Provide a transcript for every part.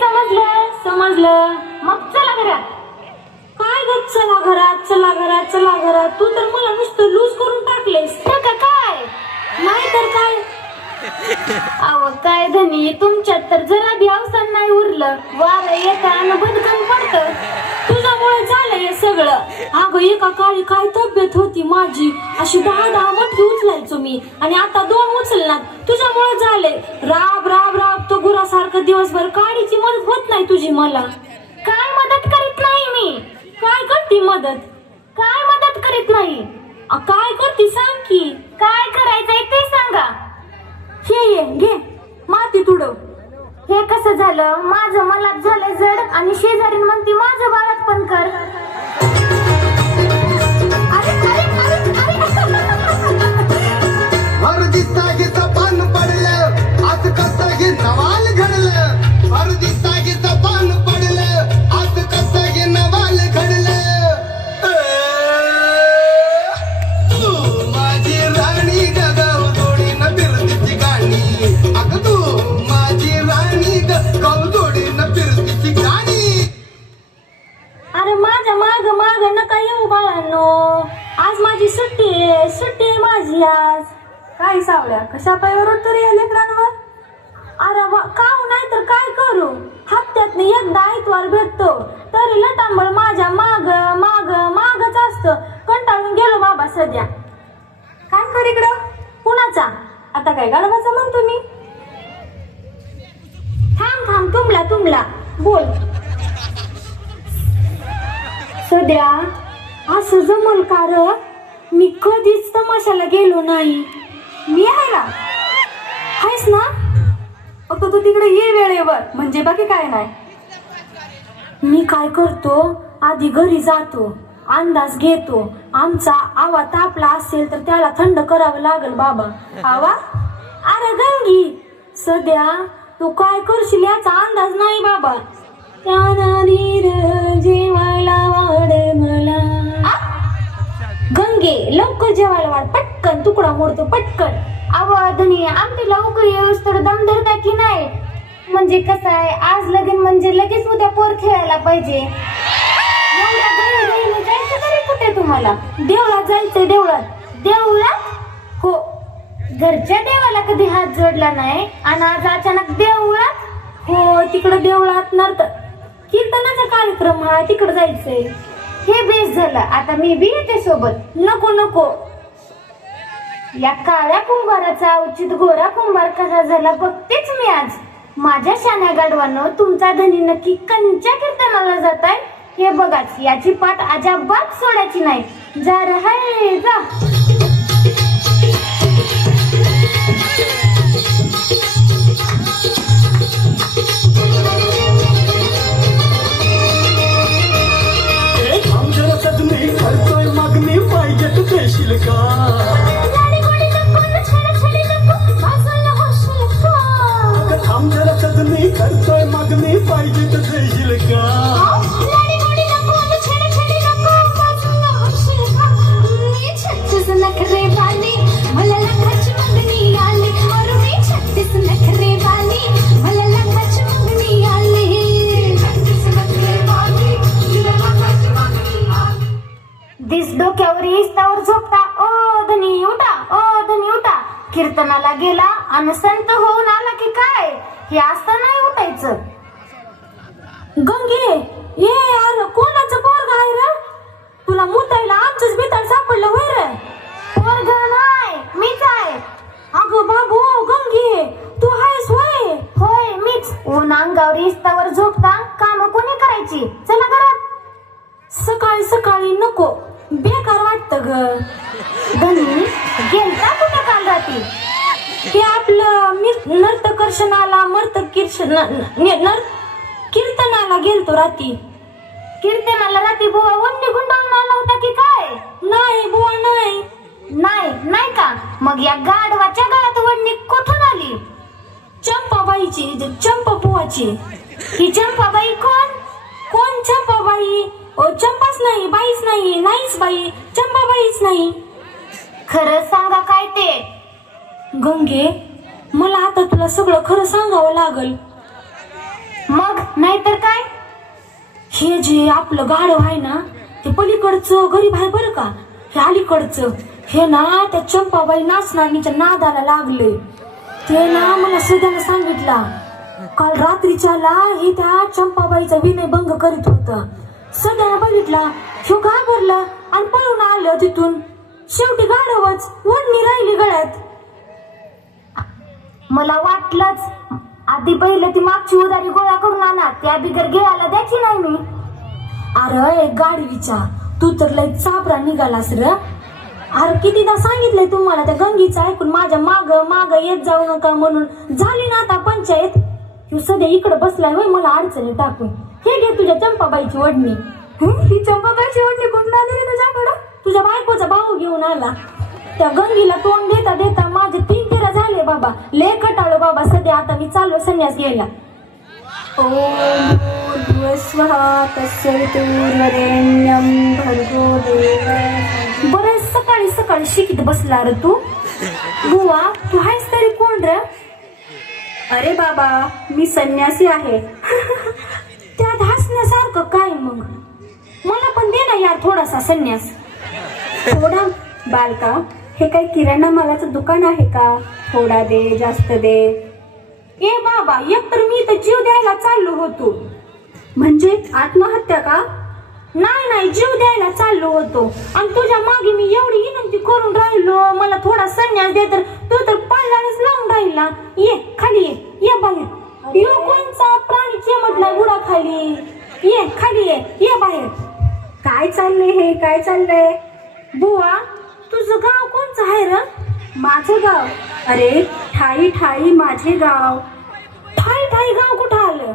समजलं समजलं. मग चला घरात. काय ग चला घरात चला घरात चला घरात, तू तर मला नुसतं लूज करून टाकलेस. काय नाही तर काय. अव काय धनी, तुमच्यात तर जरा बी अवसान नाही उरलं. वारं येतं आणि बदकन पडतं. तुझ्यामुळे झालं हे सगळं. अगं एका काळी काय तब्येत होती माझी, अशी 10 मटकी उचलायचो मी, आणि आता 2 उचलणार. तुझ्यामुळे झाले. राब राब राब तो गुरासारखं दिवसभर. काळीची मदत होत नाही तुझी मला. काय मदत करीत नाही मी. काय करते मदत. काय मदत करीत नाही. काय करते सांग की. काय करायचंय ते सांगा. हे ये घे माती तुडव. हे कसं झालं. माझं मलाच झालं जड, आणि शेजारीन म्हणते माझं बाळात पण कर. अरे अरे अरे अर्धी तागीचं पान पडलं, आज कसं हे नवाल घडलं. अर्धी तागीचं पान पडलं, आज कसं हे नवाल घडलं. तू माझी राणी गगाव जोडीनं फिरतीची गाणी. अगं तू माझी राणी गगाव जोडीनं फिरतीची गाणी. अरे माझ्या माग माग नका येऊ बाळांनो. आज माझी सुट्टी आहे. सुट्टी आहे माझी आज. काय सावल्या कशा पायावर तरी या लेकरांवर. अरे काऊ नाही तर काय करू. हप्त्यातनं एकदा आयतवार भेटतो, तरी लटांबळ माझ्या माग माग मागच असतं. कंटाळून गेलो बाबा सध्या. काय कर इकडं. कुणाचा आता काय गाढवाचा म्हणतो मी. थांब थांब तुमला बोल. सध्या असं जमल का र. मी कधीच तमाशाला गेलो नाही. मी आहे ना. आहेस ना. फक्त तू तिकडे ये वेळेवर, म्हणजे बाकी काय नाही. मी काय करतो, आधी घरी जातो, अंदाज घेतो. आमचा आवा तापला असेल तर त्याला थंड करावं लागल बाबा. आवा. अरे गंगी सध्या तू काय करशील याचा अंदाज नाही बाबा. जेवायला वाढ मला. गंगे लवकर जेवायला वाढ पटकन. तुकडा मोडतो पटकन. धनी आमटी लवकर येऊस तर दम धरता की नाही. म्हणजे कसं आहे, आज लगीन म्हणजे लगेच उद्या पोर खेळायला पाहिजे. एवढ्या घरी जायचं तरी कुठे तुम्हाला. देवळात जायचंय. देवळात हो. घरच्या देवाला कधी हात जोडला नाही, आणि आज अचानक देवळात. हो तिकडं देवळात नर्त कीर्तनाचा कार्यक्रम आहे, तिकडे जायचंय. हे बेस झालं. आता मी बी येते सोबत. नको. या काळ्या कुंभाराचा औचित गोरा कुंभार कसा झाला बघतेच मी आज. माझ्या शान्या गाढवानं तुमचा धनी नक्की कंच्या कीर्तनाला जाताय हे बघाच. याची पाठ अजाबात सोडायची नाही. जा रे जा. मागणी पाहिजे तू देशील का. थांब जरा सजनी करतोय मागणी पाहिजे तू देशील का. दिस डोक्यावर इस्तावर झोपता. ओ धनी उठा. कीर्तनाला गेला आणि संत होऊन आला की काय. हे असं नाही उठायचं. गंगे ये यार, कोणाचं पोरग आहे रे. तुला मुतायला आमचंच बिताड सापडलं होय रे. पोरग नाही मीच आहे. अगं बाबू गंगे तू आहेस होय. होय मीच. ऊन अंगावर इस्तावर झोपता काम कोणी करायची. चला घरात. सकाळी सकाळी नको, बेकार वाटतं ग. धनी गेलता कुठे काल रात्री. ते आपलं नर्तकर्षणाला कीर्तनाला गेलतो रात्री. कीर्तनाला रात्री बुवा वंडी गुंडाळून आला होता की काय. नाही बुवा नाही का. मग या गाढवाच्या गळ्यात वंडी कुठून आली. चंपाबाईची. चंपा बुवाची. ही चंपाबाई कोण चंपाबाई. चंपाच नाही, बाईच नाही. नाहीच बाई, चंपाबाईच नाही. खरं सांगा काय ते. गंगे मला आता तुला सगळं खरं सांगावं लागल. मग नाहीतर काय. हे जे आपलं गाढव आहे ना ते पलीकडचं गरीब आहे बरं का. हे अलीकडचं हे ना त्या चंपाबाई नाचनानीच्या नादाला लागले. ते ना मला सध्यानं सांगितला काल रात्रीच्याला हे त्या चंपाबाईचा विनयभंग करीत होता. सध्यानं बघितला ह्यो घाबरला आणि पळून आलं तिथून. शेवटी गाढवच ओढणी राहिली गळ्यात. मला वाटलंच आधी पहिलं ती मागची उदारी गोळा करून आणा, त्या बिगर गिळाला द्यायची नाही मी. अरे गाडवीच्या तू तर लय चाबरा निघालास र. अरे कितीदा सांगितलंय तुम्हाला त्या गंगीचं ऐकून माझ्या माग माग येत जाऊ नका म्हणून. झाली ना आता पंचायत. तू सध्या इकडे बसलाय होय मला अडचणी टाकून. हे घे तुझ्या चंपाबाईची ओढणी. ही चंपाबाईची ओढणी कोण आली तुझ्याकडं? तुझ्या बायकोचा भाऊ घेऊन आला. त्या गंगीला तोंड देता देता माझे 3 तेरा झाले बाबा. लय कटाळो बाबा सध्या. आता मी चाललो संन्यास घ्यायला. ओम स्वहा तस्सवितुर्वरेण्यं भर्गो देवस्य. बरं सकाळी सकाळी शिकीत बसला रे तू. बुवा तू आहेस तरी कोण रे? अरे बाबा मी संन्यासी आहे. त्यात हसण्यासारखं काय मग? मला पण दे ना यार थोडासा संन्यास. थोडा बालका, हे काही किराणा मालाचं दुकान आहे का? थोडा दे जास्त दे. ए बाबा एकतर मी तर जीव द्यायला चाललो होतो. म्हणजे आत्महत्या का? नाही नाही जीव द्यायला चाललो होतो आणि तुझ्या मागे मी एवढी विनंती करून राहिलो मला थोडा संन्यास दे तर तू तर पाळण्यानेच लावून राहिला. ये खाली ये बाहेर. यो कोणचा प्राणी चेमटला गुडा खाली. ये खाली ये बाहेर. काय चाललंय हे? काय चाललंय? बुवा तुझं गाव कोणचं आहे र? माझं गाव? अरे ठाई ठाई माझे गाव. ठाई ठाई गाव कुठं आलं?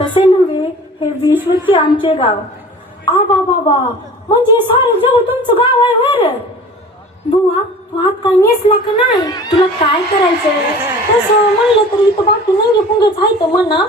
तसे नव्हे, हे विश्वची आमचे गाव. आबा बाबा म्हणजे सारं जवळ तुमचं गाव आहे वर. बुवा तू हात काय नेसला का नाही? तुला काय करायचंय? तसं म्हणलं तरी इथं बाकी नंगे पुंगेच आहे म्हणा.